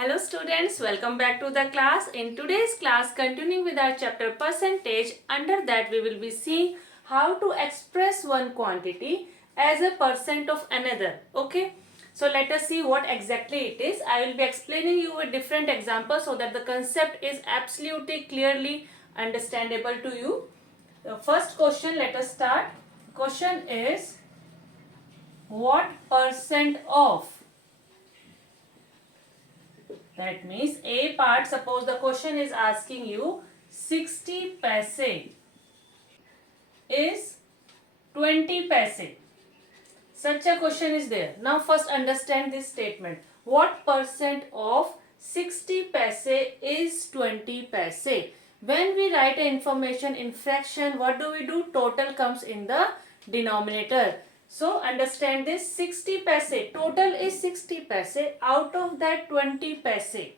Hello students, welcome back to the class. In today's class, continuing with our chapter percentage, under that we will be seeing how to express one quantity as a percent of another. Okay, so let us see what exactly it is. I will be explaining you a different example so that the concept is absolutely clearly understandable to you. The first question, let us start. Question is, what percent of? That means A part, suppose the question is asking you 60 paise is 20 paise. Such a question is there. Now first understand this statement. What percent of 60 paise is 20 paise? When we write a information in fraction, what do we do? Total comes in the denominator. So understand this, 60 paise, total is 60 paise, out of that 20 paise.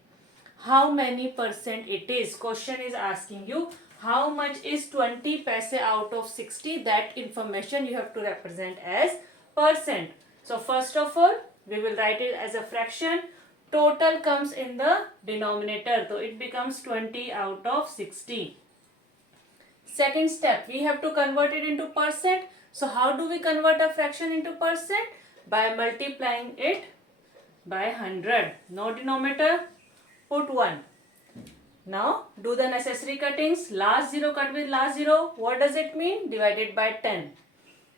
How many percent it is? Question is asking you how much is 20 paise out of 60. That information you have to represent as percent. So first of all, we will write it as a fraction. Total comes in the denominator, so it becomes 20 out of 60. Second step, we have to convert it into percent. So how do we convert a fraction into percent? By multiplying it by 100. No denominator, put 1. Now do the necessary cuttings. Last 0 cut with last 0. What does it mean? Divided by 10.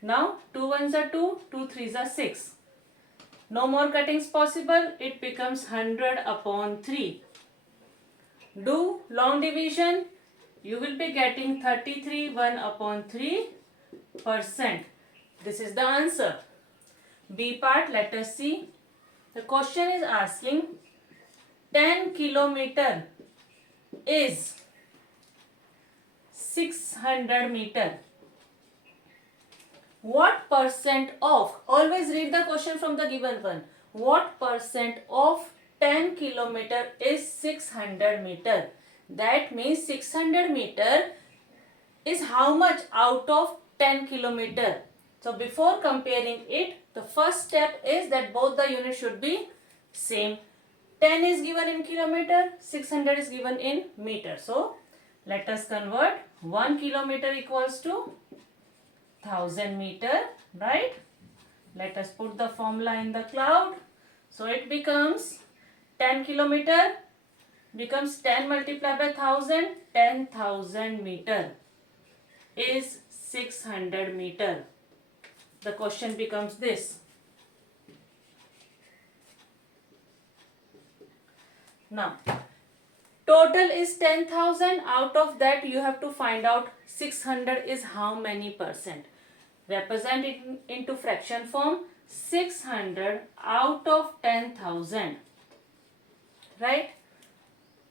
Now 2 ones are 2, 2 threes are 6. No more cuttings possible. It becomes 100 upon 3. Do long division. You will be getting 33 1 upon 3%. This is the answer. B part, let us see. The question is asking 10 kilometer is 600 meter. What percent of, always read the question from the given one. What percent of 10 kilometer is 600 meter? That means 600 meter is how much out of 10 kilometer. So before comparing it, the first step is that both the units should be same. 10 is given in kilometer, 600 is given in meter. So let us convert. 1 kilometer equals to 1000 meter, right? Let us put the formula in the cloud. So it becomes 10 kilometer becomes 10 multiplied by 1000, 10,000 meter is 600 meter. The question becomes this. Now, total is 10,000. Out of that, you have to find out 600 is how many percent. Represent it into fraction form. 600 out of 10,000. Right?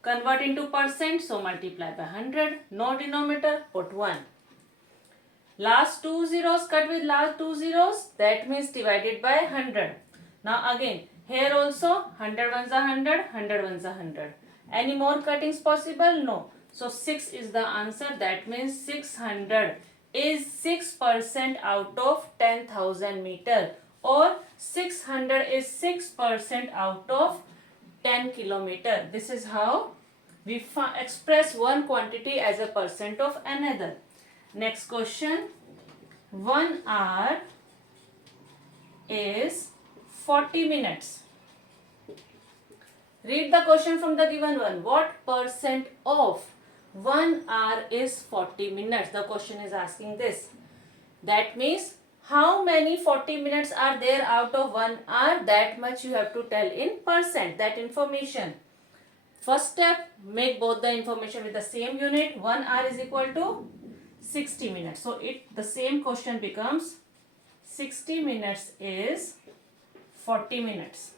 Convert into percent. So, multiply by 100. No denominator. Put 1. Last 2 zeros cut with last 2 zeros. That means divided by 100. Now again, here also 100 ones are 100, 100 ones are 100. Any more cuttings possible? No. So 6 is the answer. That means 600 is 6% out of 10,000 meter, or 600 is 6% out of 10 kilometer. This is how we express one quantity as a percent of another. Next question. 1 hour is 40 minutes. Read the question from the given one. What percent of 1 hour is 40 minutes? The question is asking this. That means how many 40 minutes are there out of 1 hour? That much you have to tell in percent, that information. First step, make both the information with the same unit. 1 hour is equal to 60 minutes. So the same question becomes 60 minutes is 40 minutes.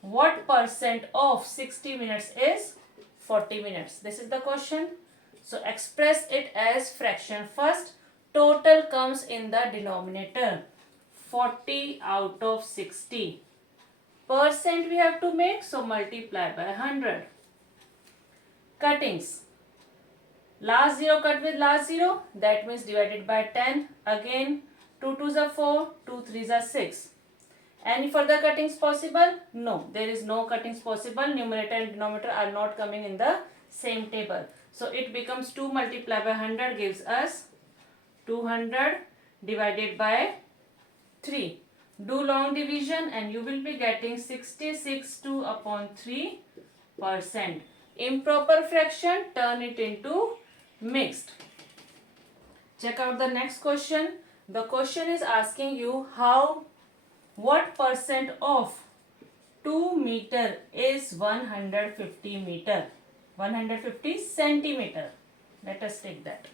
What percent of 60 minutes is 40 minutes? This is the question. So express it as fraction first. Total comes in the denominator. 40 out of 60. Percent we have to make, so multiply by 100. Cuttings. Last 0 cut with last 0. That means divided by 10. Again 2 2s are 4, 2 3s are 6. Any further cuttings possible? No, there is no cuttings possible. Numerator and denominator are not coming in the same table. So it becomes 2 multiplied by 100 gives us 200 divided by 3. Do long division and you will be getting 66 2 upon 3%. Improper fraction, turn it into mixed. Check out the next question. The question is asking you what percent of 2 meter is 150 meter? 150 centimeter. Let us take that.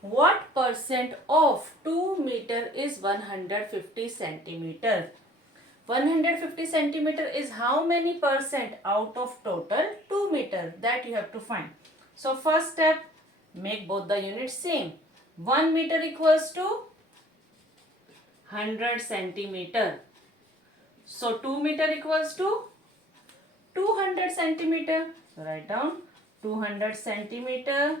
What percent of 2 meter is 150 centimeter? 150 centimeter is how many percent out of total 2 meter? That you have to find. So first step, make both the units same. 1 meter equals to 100 centimeter. So 2 meter equals to 200 centimeter. So write down 200 centimeter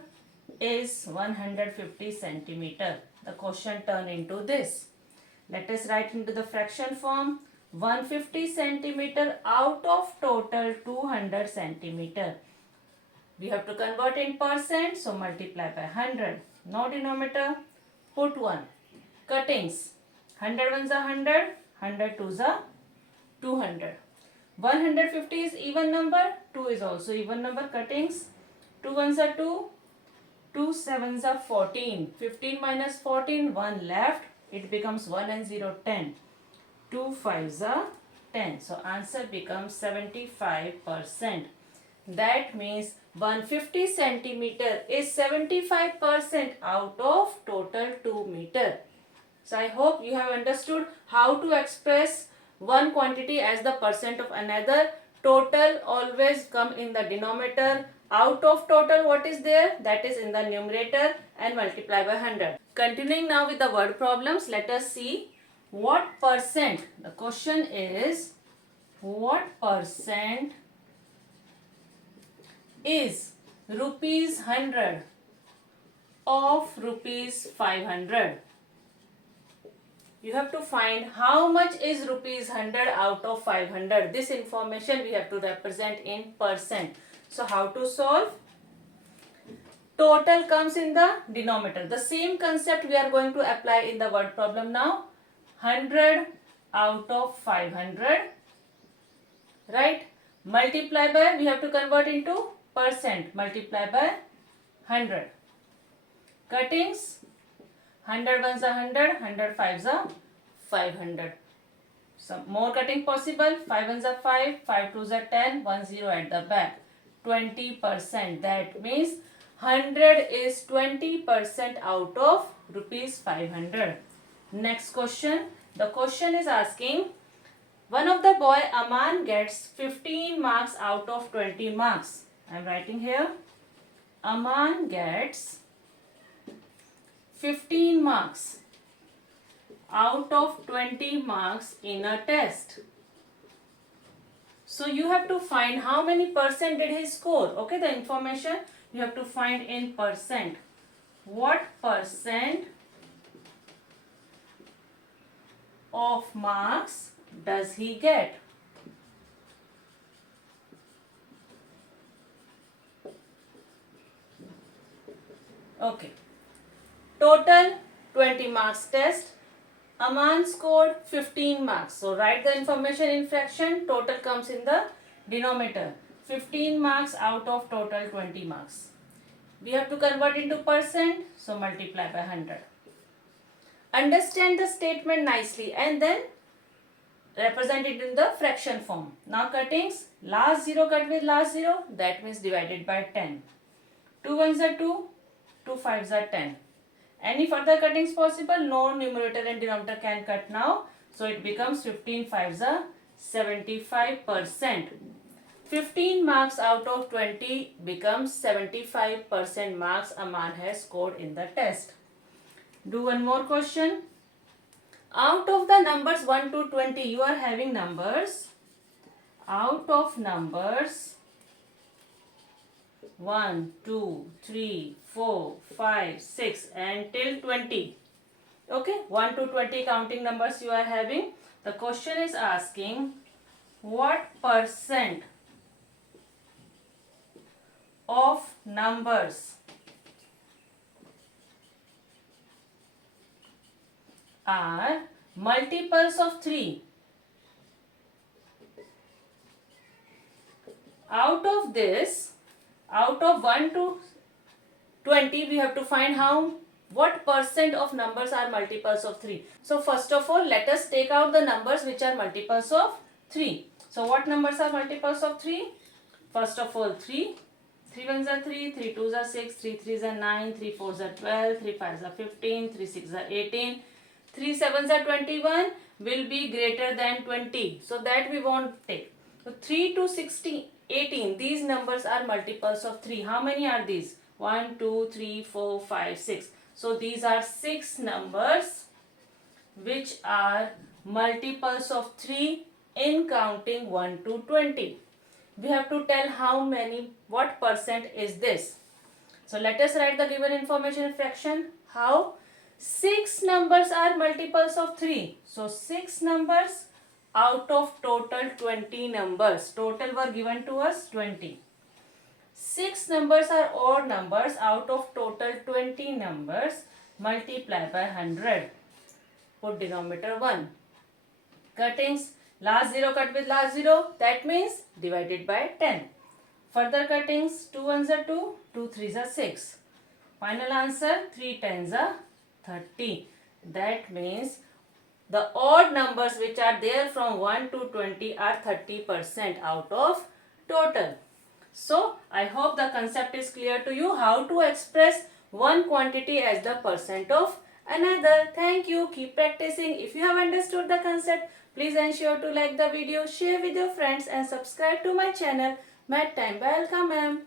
is 150 centimeter. The question turn into this. Let us write into the fraction form. 150 centimeter out of total 200 centimeter. We have to convert in percent, so multiply by 100. No denominator, put 1. Cuttings. 100 ones are 100, 100 twos are 200. 150 is even number, 2 is also even number. Cuttings. 2 ones are 2, 2 sevens are 14. 15 minus 14, 1 left. It becomes 1 and 0, 10. 2 fives are 10. So answer becomes 75%. That means 150 centimeter is 75% out of total 2 meter. So I hope you have understood how to express one quantity as the percent of another. Total always come in the denominator. Out of total what is there? That is in the numerator and multiply by 100. Continuing now with the word problems, let us see what percent. The question is what percent is rupees 100 of rupees 500. You have to find how much is rupees 100 out of 500. This information we have to represent in percent. So how to solve? Total comes in the denominator. The same concept we are going to apply in the word problem now. 100 out of 500. Right? Multiply by, we have to convert into percent. Multiply by 100. Cuttings. 100 ones are 100, 100 fives are 500. Some more cutting possible. 5 ones are 5, 5 twos are 10, 1 0 at the back. 20%. That means 100 is 20% out of rupees 500. Next question. The question is asking, one of the boy Aman gets 15 marks out of 20 marks. I am writing here. Aman gets 15 marks out of 20 marks in a test. So you have to find how many percent did he score. Okay, the information you have to find in percent. What percent of marks does he get? Okay. Total 20 marks test. Aman scored 15 marks. So write the information in fraction. Total comes in the denominator. 15 marks out of total 20 marks. We have to convert into percent. So multiply by 100. Understand the statement nicely and then represent it in the fraction form. Now cuttings. Last 0 cut with last 0. That means divided by 10. 2 ones are 2. 2 fives are 10. Any further cuttings possible? No, numerator and denominator can cut now. So it becomes 15 fives are 75%. 15 marks out of 20 becomes 75% marks Aman has scored in the test. Do one more question. Out of the numbers 1 to 20, you are having numbers. Out of numbers 1, 2, 3, 4, 5, 6 and till 20. Okay, 1 to 20 counting numbers you are having. The question is asking what percent of numbers are multiples of 3. Out of this, out of 1 to 20, we have to find what percent of numbers are multiples of 3. So first of all, let us take out the numbers which are multiples of 3. So what numbers are multiples of 3? First of all, 3. 3 ones are 3, 3 twos are 6, 3 threes are 9, 3 fours are 12, 3 fives are 15, 3 sixes are 18, 3 sevens are 21 will be greater than 20. So that we won't take. So 3 to 16, 18, these numbers are multiples of 3. How many are these? 1, 2, 3, 4, 5, 6. So these are 6 numbers which are multiples of 3 in counting 1 to 20. We have to tell how many, what percent is this. So let us write the given information in fraction. How? 6 numbers are multiples of 3. So 6 numbers out of total 20 numbers. Total were given to us 20. 6 numbers are odd numbers out of total 20 numbers. Multiply by 100. Put denominator 1. Cuttings. Last 0 cut with last 0. That means divided by 10. Further cuttings. 2 ones are 2. 2 threes are 6. Final answer. 3 tens are 30. That means the odd numbers which are there from 1 to 20 are 30% out of total. So, I hope the concept is clear to you how to express one quantity as the percent of another. Thank you. Keep practicing. If you have understood the concept, please ensure to like the video, share with your friends and subscribe to my channel. Math Time. Welcome, ma'am.